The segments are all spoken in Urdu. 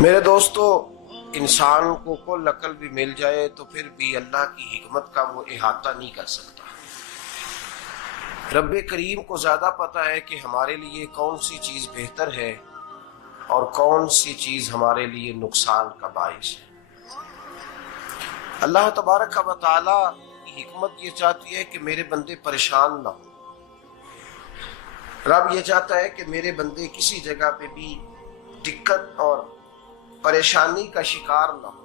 میرے دوستو، انسان کو کل عقل بھی مل جائے تو پھر بھی اللہ کی حکمت کا وہ احاطہ نہیں کر سکتا۔ رب کریم کو زیادہ پتہ ہے کہ ہمارے لیے کون سی چیز بہتر ہے اور کون سی چیز ہمارے لیے نقصان کا باعث ہے۔ اللہ تبارک و تعالی کی حکمت یہ چاہتی ہے کہ میرے بندے پریشان نہ ہوں۔ رب یہ چاہتا ہے کہ میرے بندے کسی جگہ پہ بھی دقت اور پریشانی کا شکار نہ ہو،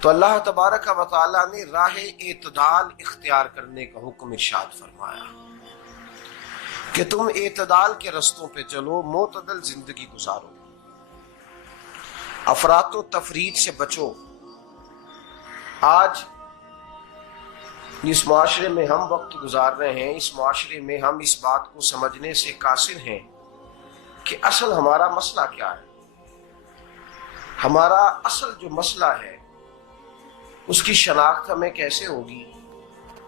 تو اللہ تبارک و تعالی نے راہ اعتدال اختیار کرنے کا حکم ارشاد فرمایا کہ تم اعتدال کے رستوں پہ چلو، معتدل زندگی گزارو، افراط و تفریط سے بچو۔ آج جس معاشرے میں ہم وقت گزار رہے ہیں، اس معاشرے میں ہم اس بات کو سمجھنے سے قاصر ہیں کہ اصل ہمارا مسئلہ کیا ہے۔ ہمارا اصل جو مسئلہ ہے اس کی شناخت ہمیں کیسے ہوگی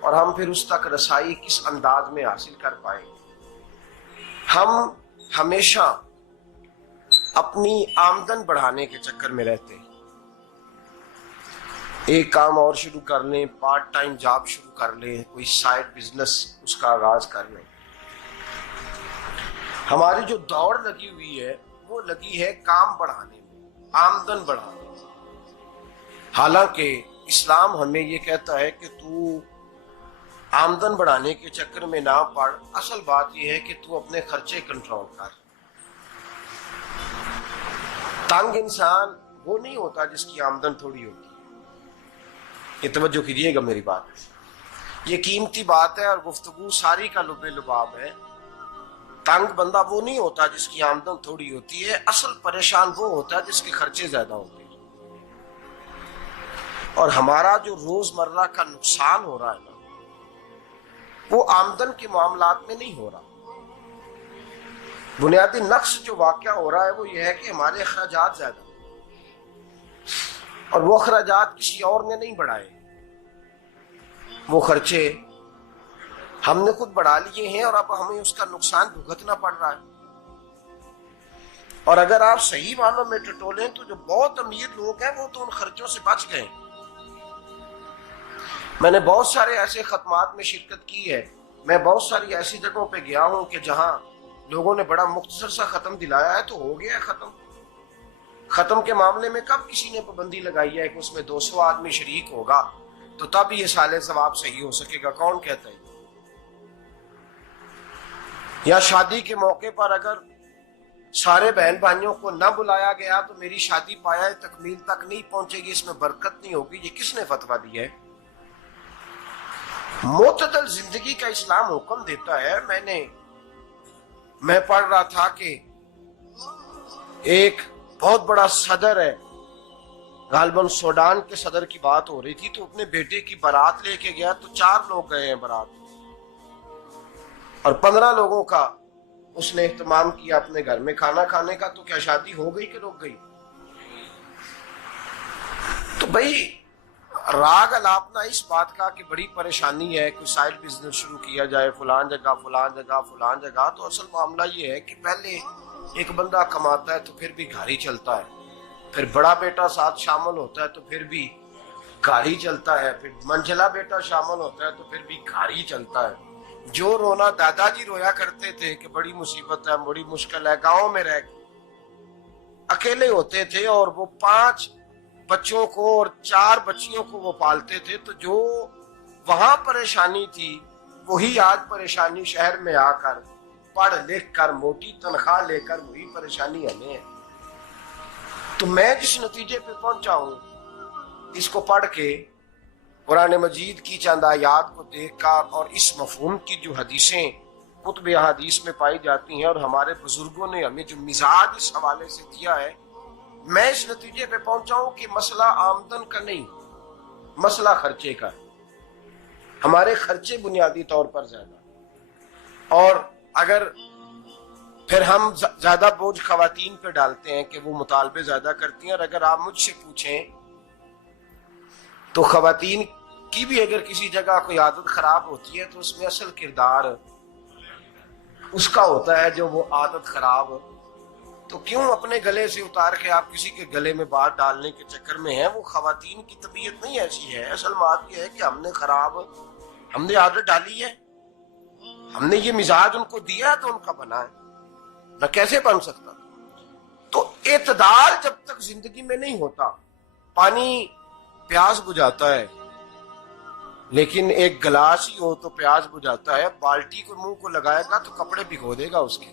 اور ہم پھر اس تک رسائی کس انداز میں حاصل کر پائیں۔ ہم ہمیشہ اپنی آمدن بڑھانے کے چکر میں رہتے ہیں، ایک کام اور شروع کر لیں، پارٹ ٹائم جاب شروع کر لیں، کوئی سائیڈ بزنس اس کا آغاز کر لیں۔ ہماری جو دوڑ لگی ہوئی ہے وہ لگی ہے کام بڑھانے میں، آمدن بڑھانے میں، حالانکہ اسلام ہمیں یہ کہتا ہے کہ تو آمدن بڑھانے کے چکر میں نہ پڑ، اصل بات یہ ہے کہ تو اپنے خرچے کنٹرول کر۔ تنگ انسان وہ نہیں ہوتا جس کی آمدن تھوڑی ہوتی ہے، یہ توجہ کیجیے گا میری بات، یہ قیمتی بات ہے اور گفتگو ساری کا لب لباب ہے۔ تنگ بندہ وہ نہیں ہوتا جس کی آمدن تھوڑی ہوتی ہے، اصل پریشان وہ ہوتا ہے جس کے خرچے زیادہ ہوتے ہیں۔ اور ہمارا جو روزمرہ کا نقصان ہو رہا ہے نا، وہ آمدن کے معاملات میں نہیں ہو رہا۔ بنیادی نقص جو واقعہ ہو رہا ہے وہ یہ ہے کہ ہمارے اخراجات زیادہ ہیں اور وہ اخراجات کسی اور نے نہیں بڑھائے، وہ خرچے ہم نے خود بڑھا لیے ہیں اور اب ہمیں اس کا نقصان بھگتنا پڑ رہا ہے۔ اور اگر آپ صحیح معنوں میں ٹٹولیں تو جو بہت امیر لوگ ہیں وہ تو ان خرچوں سے بچ گئے۔ میں نے بہت سارے ایسے ختمات میں شرکت کی ہے، میں بہت ساری ایسی جگہوں پہ گیا ہوں کہ جہاں لوگوں نے بڑا مختصر سا ختم دلایا ہے تو ہو گیا ہے ختم۔ ختم کے معاملے میں کب کسی نے پابندی لگائی ہے کہ اس میں 200 آدمی شریک ہوگا تو تب یہ سال ثواب صحیح ہو سکے گا؟ کون کہتا ہے؟ یا شادی کے موقع پر اگر سارے بہن بھائیوں کو نہ بلایا گیا تو میری شادی پایہ تکمیل تک نہیں پہنچے گی، اس میں برکت نہیں ہوگی، یہ کس نے فتویٰ دیا ہے؟ معتدل زندگی کا اسلام حکم دیتا ہے۔ میں پڑھ رہا تھا کہ ایک بہت بڑا صدر ہے، غالباً سوڈان کے صدر کی بات ہو رہی تھی، تو اپنے بیٹے کی بارات لے کے گیا تو 4 لوگ گئے ہیں بارات اور 15 لوگوں کا اس نے اہتمام کیا اپنے گھر میں کھانا کھانے کا، تو کیا شادی ہو گئی کہ رک گئی؟ تو بھائی راگ الاپنا اس بات کا کہ بڑی پریشانی ہے، کوئی سائیڈ بزنس شروع کیا جائے فلان جگہ فلان جگہ فلان جگہ، تو اصل معاملہ یہ ہے کہ پہلے ایک بندہ کماتا ہے تو پھر بھی گھر ہی چلتا ہے، پھر بڑا بیٹا ساتھ شامل ہوتا ہے تو پھر بھی گھر ہی چلتا ہے، پھر منجلا بیٹا شامل ہوتا ہے تو پھر بھی گھر ہی چلتا ہے۔ جو رونا دادا جی رویا کرتے تھے کہ بڑی مصیبت ہے، بڑی مشکل ہے، گاؤں میں رہ اکیلے ہوتے تھے اور وہ 5 بچوں کو اور 4 بچیوں کو وہ پالتے تھے، تو جو وہاں پریشانی تھی وہی آج پریشانی شہر میں آ کر پڑھ لکھ کر موٹی تنخواہ لے کر وہی پریشانی ہمیں ہے۔ تو میں جس نتیجے پہ پہنچا ہوں اس کو پڑھ کے، قرآن مجید کی چند آیات کو دیکھ کر اور اس مفہوم کی جو حدیثیں کتب احادیث میں پائی جاتی ہیں اور ہمارے بزرگوں نے ہمیں جو مزاج اس حوالے سے دیا ہے، میں اس نتیجے پہ پہنچا ہوں کہ مسئلہ آمدن کا نہیں، مسئلہ خرچے کا ہے۔ ہمارے خرچے بنیادی طور پر زیادہ، اور اگر پھر ہم زیادہ بوجھ خواتین پہ ڈالتے ہیں کہ وہ مطالبے زیادہ کرتی ہیں، اور اگر آپ مجھ سے پوچھیں تو خواتین کی بھی اگر کسی جگہ کوئی عادت خراب ہوتی ہے تو اس میں اصل کردار اس کا ہوتا ہے جو وہ عادت خراب تو کیوں اپنے گلے سے اتار کے آپ کسی کے گلے میں بات ڈالنے کے چکر میں ہیں؟ وہ خواتین کی طبیعت نہیں ایسی ہے. اصل بات یہ ہے کہ ہم نے عادت ڈالی ہے، ہم نے یہ مزاج ان کو دیا تو ان کا بنا ہے، نہ کیسے بن سکتا. تو اعتدال جب تک زندگی میں نہیں ہوتا، پانی پیاس بجھاتا ہے لیکن ایک گلاس ہی ہو تو پیاس بجھاتا ہے، بالٹی کو منہ کو لگائے گا تو کپڑے بھگو دے گا اس کے.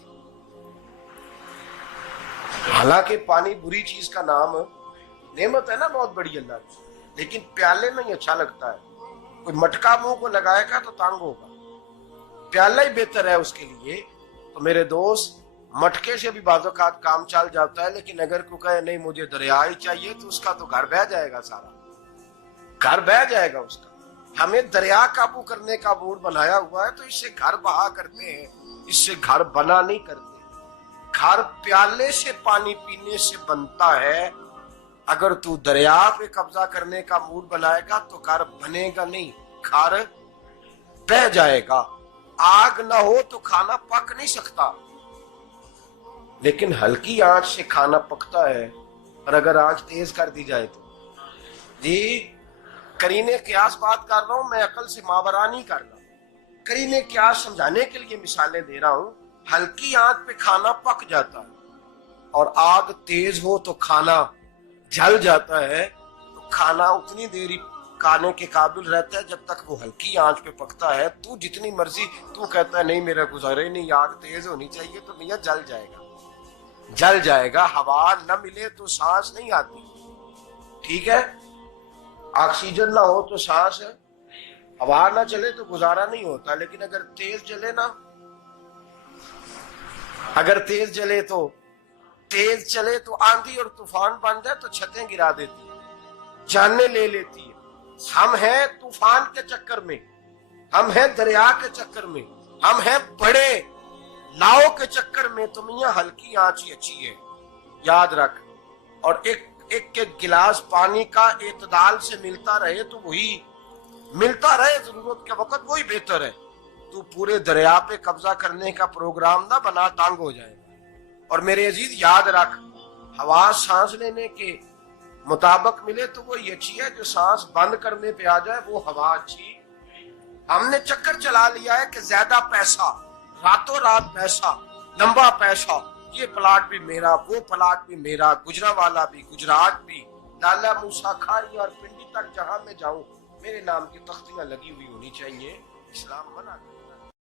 حالانکہ پانی بری چیز کا نام نعمت ہے نا بہت بڑی اللہ کی، لیکن پیالے میں ہی اچھا لگتا ہے. کوئی مٹکا منہ کو لگائے گا تو تانگ ہوگا، پیالہ ہی بہتر ہے اس کے لیے. تو میرے دوست، مٹکے سے بھی بعض اوقات کام چل جاتا ہے، لیکن اگر کوئی کہے نہیں مجھے دریا ہی چاہیے تو اس کا تو گھر بہ جائے گا، سارا گھر بہ جائے گا اس کا. ہمیں دریا قابو کرنے کا موڈ بنایا ہوا ہے تو اس سے گھر بہا کرتے ہیں، اس سے گھر بنا نہیں کرتے. گھر پیالے سے پانی پینے سے بنتا ہے. اگر تو دریا پہ قبضہ کرنے کا موڈ بنائے گا تو گھر بنے گا نہیں، گھر بہ جائے گا. آگ نہ ہو تو کھانا پک نہیں سکتا، لیکن ہلکی آنچ سے کھانا پکتا ہے. اور اگر آنچ تیز کر دی جائے تو جی قرینے قیاس بات کر رہا ہوں، میں عقل سے ماورا نہیں کر رہا. قرینے قیاس سمجھانے کے لیے مثالیں دے رہا ہوں. ہلکی آنچ پہ کھانا پک جاتا ہے اور آگ تیز ہو تو کھانا جل جاتا ہے. تو کھانا اتنی دیر کھانے کے قابل رہتا ہے جب تک وہ ہلکی آنچ پہ پکتا ہے. تو جتنی مرضی تو کہتا ہے نہیں میرا گزارے نہیں، آگ تیز ہونی چاہیے، تو میاں جل جائے گا، جل جائے گا. ہوا نہ ملے تو سانس نہیں آتی، ٹھیک ہے؟ آکسیجن نہ ہو تو سانس ہے، ہوا نہ چلے تو گزارا نہیں ہوتا. لیکن اگر تیز جلے نا، اگر تیز چلے تو آندھی اور طوفان بن جائے تو چھتیں گرا دیتی ہے، جانیں لے لیتی ہے. ہم ہیں طوفان کے چکر میں، ہم ہیں دریا کے چکر میں، ہم ہیں بڑے لاؤ کے چکر میں. تو میاں ہلکی آنچ ہی اچھی ہے، یاد رکھ. اور ایک گلاس پانی کا اعتدال سے ملتا رہے تو وہی ملتا رہے، ضرورت کے وقت وہی بہتر ہے. تو پورے دریا پہ قبضہ کرنے کا پروگرام نہ بنا، تانگ ہو جائے گا. اور میرے عزیز یاد رکھ، ہوا سانس لینے کے مطابق ملے تو وہی اچھی ہے، جو سانس بند کرنے پہ آ جائے وہ ہوا اچھی. ہم نے چکر چلا لیا ہے کہ زیادہ پیسہ، راتوں رات پیسہ، لمبا پیسہ، یہ پلاٹ بھی میرا، وہ پلاٹ بھی میرا، گجرا والا بھی، گجرات بھی، لالا موسیٰ کھاری اور پنڈی تک جہاں میں جاؤں میرے نام کی تختیاں لگی ہوئی ہونی چاہیے. اسلام منع